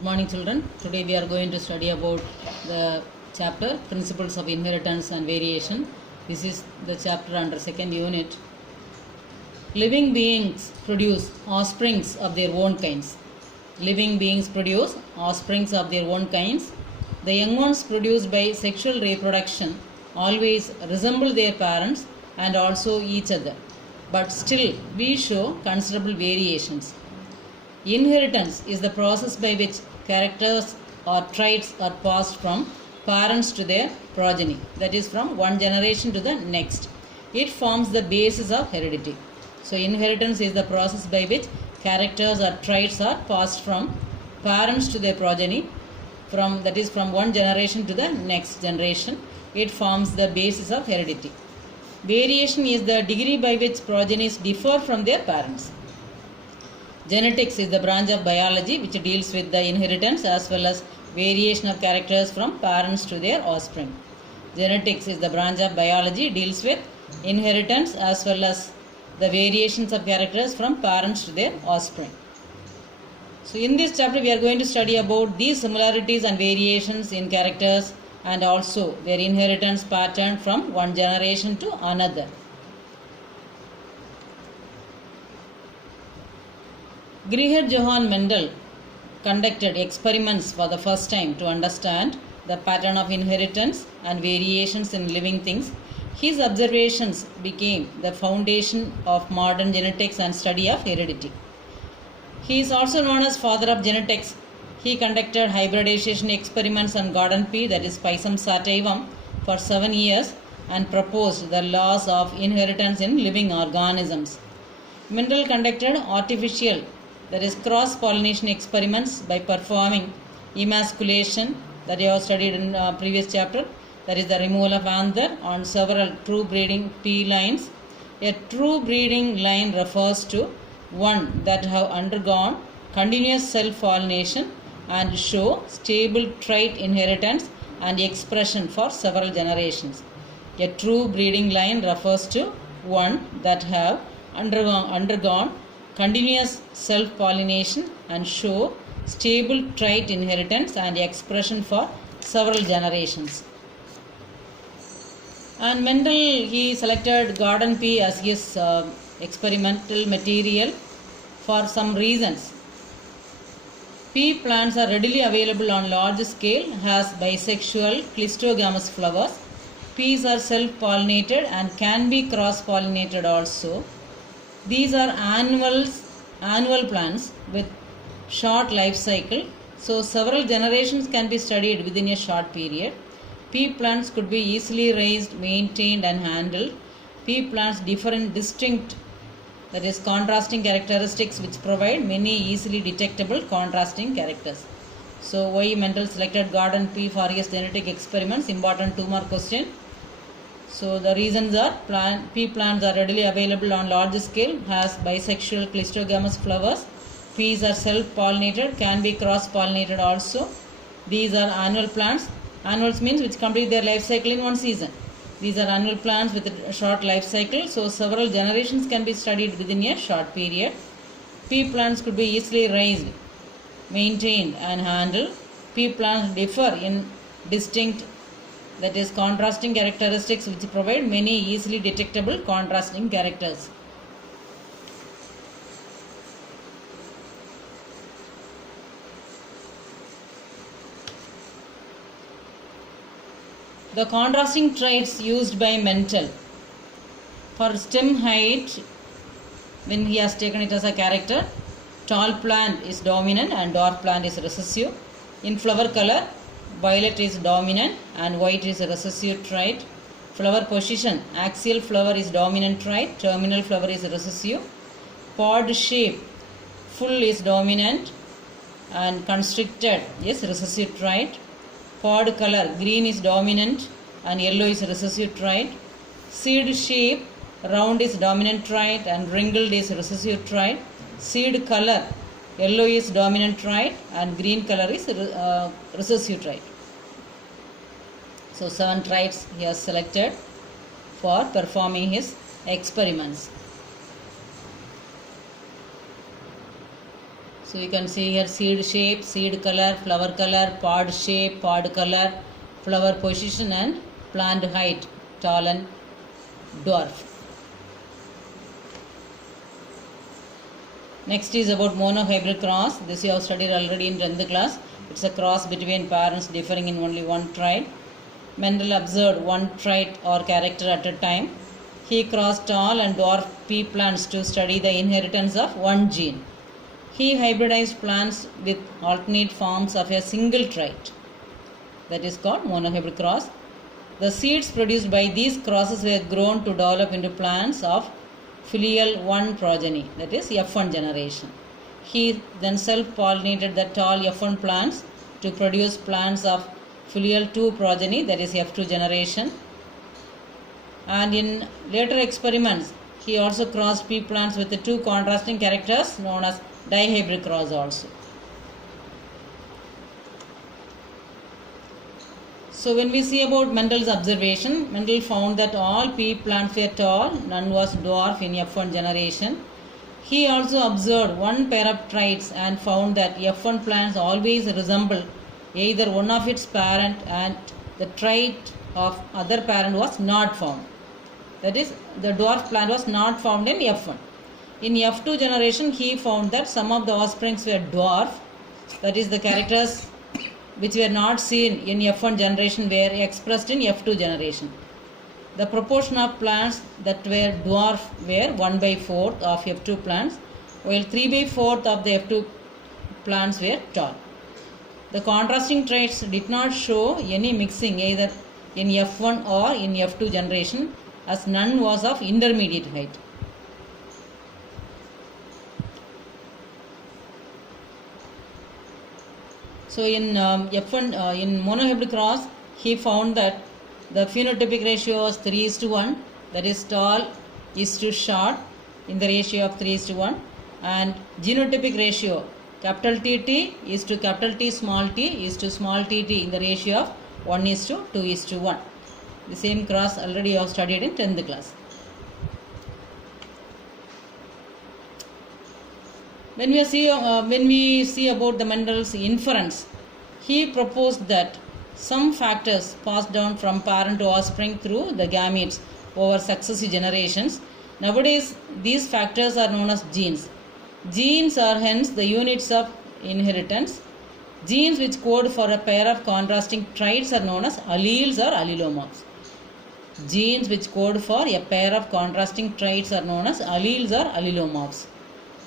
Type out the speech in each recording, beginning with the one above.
Good morning, children. Today we are going to study about the chapter Principles of Inheritance and Variation. This is the chapter under second unit. Living beings produce offsprings of their own kinds. Living beings produce offsprings of their own kinds. The young ones produced by sexual reproduction always resemble their parents and also each other, but still we show considerable variations. Inheritance is the process by which characters or traits are passed from parents to their progeny, that is, from one generation to the next. It forms the basis of heredity. So, inheritance is the process by which characters or traits are passed from parents to their progeny, from one generation to the next generation. It forms the basis of heredity. Variation is the degree by which progenies differ from their parents. Genetics is the branch of biology which deals with the inheritance as well as variation of characters from parents to their offspring. Genetics is the branch of biology deals with inheritance as well as the variations of characters from parents to their offspring. So in this chapter we are going to study about these similarities and variations in characters and also their inheritance pattern from one generation to another. Georg Johann Mendel conducted experiments for the first time to understand the pattern of inheritance and variations in living things. His observations became the foundation of modern genetics and study of heredity. He is also known as father of genetics. He conducted hybridization experiments on garden pea, that is Pisum sativum, for 7 years and proposed the laws of inheritance in living organisms. Mendel conducted artificial, that is cross-pollination experiments by performing emasculation, that you have studied in previous chapter, that is the removal of anther on several true breeding pea lines. A true breeding line refers to one that have undergone continuous self-pollination and show stable trait inheritance and expression for several generations. A true breeding line refers to one that have undergone continuous self-pollination and show stable trait inheritance and expression for several generations. And Mendel, he selected garden pea as his experimental material for some reasons. Pea plants are readily available on large scale, has bisexual clistogamous flowers. Peas are self-pollinated and can be cross-pollinated also. These are annual plants with short life cycle, so several generations can be studied within a short period. Pea plants could be easily raised, maintained and handled. Pea plants differ in distinct, that is contrasting characteristics which provide many easily detectable contrasting characters. So why Mendel selected garden pea for his genetic experiments? Important 2 mark question. So the reasons are pea plants are readily available on large scale, has bisexual clistogamous flowers. Peas are self-pollinated, can be cross-pollinated also. These are annual plants. Annuals means which complete their life cycle in one season. These are annual plants with a short life cycle, so several generations can be studied within a short period. Pea plants could be easily raised, maintained and handled. Pea plants differ in distinct, that is contrasting characteristics which provide many easily detectable contrasting characters. The contrasting traits used by Mendel. For stem height, when he has taken it as a character, tall plant is dominant and dwarf plant is recessive. In flower color, violet is dominant and white is a recessive trait. Flower position, axial flower is dominant trait, terminal flower is recessive. Pod shape, full is dominant and constricted is recessive trait. Pod color, green is dominant and yellow is recessive trait. Seed shape, round is dominant trait and wrinkled is recessive trait. Seed color, yellow is dominant trait and green color is recessive trait. So 7 traits he has selected for performing his experiments. So you can see here seed shape, seed color, flower color, pod shape, pod color, flower position and plant height, tall and dwarf. Next is about monohybrid cross. This you have studied already in 10th class. It's a cross between parents differing in only one trait. Mendel observed one trait or character at a time. He crossed tall and dwarf pea plants to study the inheritance of one gene. He hybridized plants with alternate forms of a single trait. That is called monohybrid cross. The seeds produced by these crosses were grown to develop into plants of filial 1 progeny, that is F1 generation. He then self-pollinated the tall F1 plants to produce plants of filial 2 progeny, that is F2 generation. And in later experiments, he also crossed pea plants with the two contrasting characters known as dihybrid cross also. So when we see about Mendel's observation, Mendel found that all pea plants were tall, none was dwarf in F1 generation. He also observed one pair of traits and found that F1 plants always resemble either one of its parent and the trait of other parent was not found. That is, the dwarf plant was not found in F1. In F2 generation, he found that some of the offsprings were dwarf, that is, the characters which were not seen in F1 generation were expressed in F2 generation. The proportion of plants that were dwarf were 1/4 of F2 plants, while 3/4 of the F2 plants were tall. The contrasting traits did not show any mixing either in F1 or in F2 generation, as none was of intermediate height. So in F1 in monohybrid cross, he found that the phenotypic ratio was 3:1, that is tall is to short in the ratio of 3:1, and genotypic ratio capital TT is to capital T small t is to small tt in the ratio of 1:2:1. The same cross already you have studied in 10th class. When we see about the Mendel's inference, he proposed that some factors passed down from parent to offspring through the gametes over successive generations. Nowadays, these factors are known as genes. Genes are hence the units of inheritance. Genes which code for a pair of contrasting traits are known as alleles or allelomorphs. Genes which code for a pair of contrasting traits are known as alleles or allelomorphs.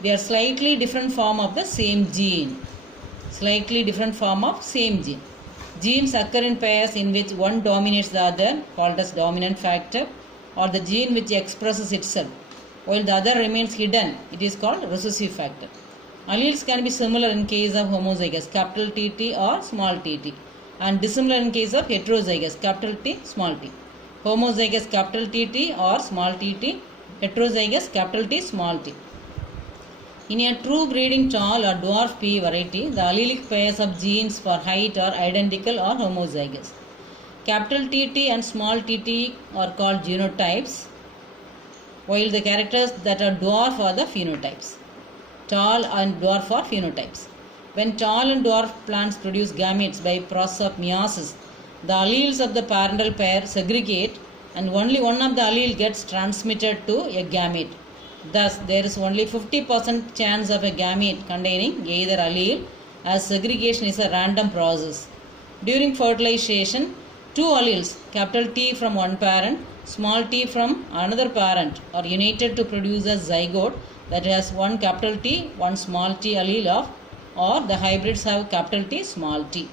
They are slightly different form of the same gene. Slightly different form of same gene. Genes occur in pairs in which one dominates the other, called as dominant factor, or the gene which expresses itself, while the other remains hidden. It is called recessive factor. Alleles can be similar in case of homozygous, capital TT or small tt, and dissimilar in case of heterozygous, capital T, small t. Homozygous, capital TT or small tt, heterozygous, capital T, small t. In a true breeding tall or dwarf pea variety, the allelic pairs of genes for height are identical or homozygous. Capital TT and small tt are called genotypes, while the characters that are dwarf are the phenotypes. Tall and dwarf are phenotypes. When tall and dwarf plants produce gametes by process of meiosis, the alleles of the parental pair segregate and only one of the allele gets transmitted to a gamete. Thus, there is only 50% chance of a gamete containing either allele, as segregation is a random process. During fertilization, two alleles, capital T from one parent, small t from another parent, are united to produce a zygote that has one capital T, one small t allele of, or the hybrids have capital T, small t.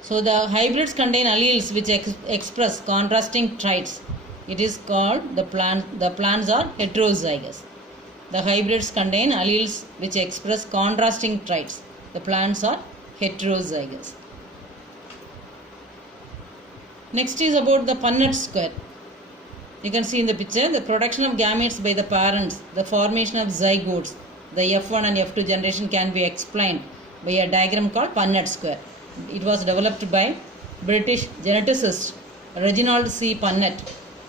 So the hybrids contain alleles which express contrasting traits. It is called the plants are heterozygous. The hybrids contain alleles which express contrasting traits. The plants are heterozygous. Next is about the Punnett square. You can see in the picture the production of gametes by the parents, the formation of zygotes. The F1 and F2 generation can be explained by a diagram called Punnett square. It was developed by British geneticist Reginald C. Punnett.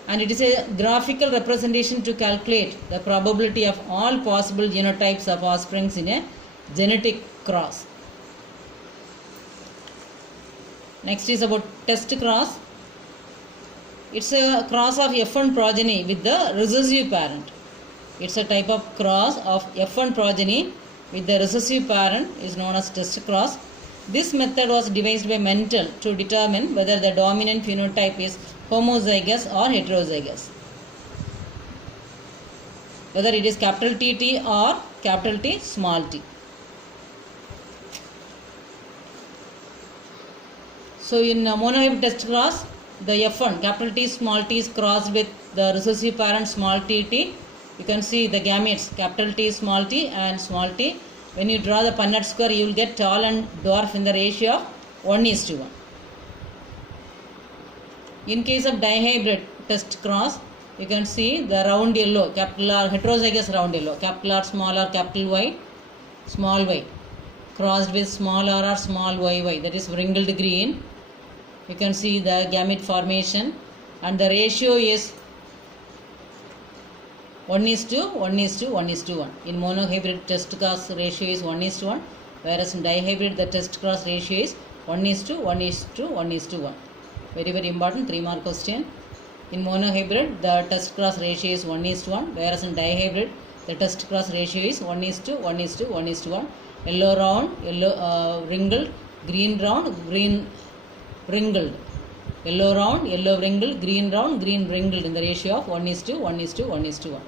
and it is a graphical representation to calculate the probability of all possible genotypes of offsprings in a genetic cross. Next is about test cross. It's a cross of F1 progeny with the recessive parent. It's a type of cross of F1 progeny with the recessive parent is known as test cross. This method was devised by Mendel to determine whether the dominant phenotype is homozygous or heterozygous, whether it is capital TT or capital T small t. So in monohybrid test cross, the F1 capital T small t is crossed with the recessive parent small tt. You can see the gametes capital T small t and small t. When you draw the Punnett square, you will get tall and dwarf in the ratio of 1:1. In case of dihybrid test cross, you can see the round yellow, capital R, heterozygous round yellow, capital R small r, capital Y small y, crossed with small r or small yy, that is wrinkled green. You can see the gamete formation, and the ratio is 1:1:1:1. In monohybrid test cross ratio is 1:1, whereas in dihybrid the test cross ratio is 1:1:1:1. Very very important 3-mark question. In monohybrid the test cross ratio is 1:1, whereas in dihybrid the test cross ratio is 1:1:1:1. Yellow round, yellow wrinkled, green round, green wrinkled. Yellow round, yellow wrinkled, green round, green wrinkled in the ratio of 1:1:1:1.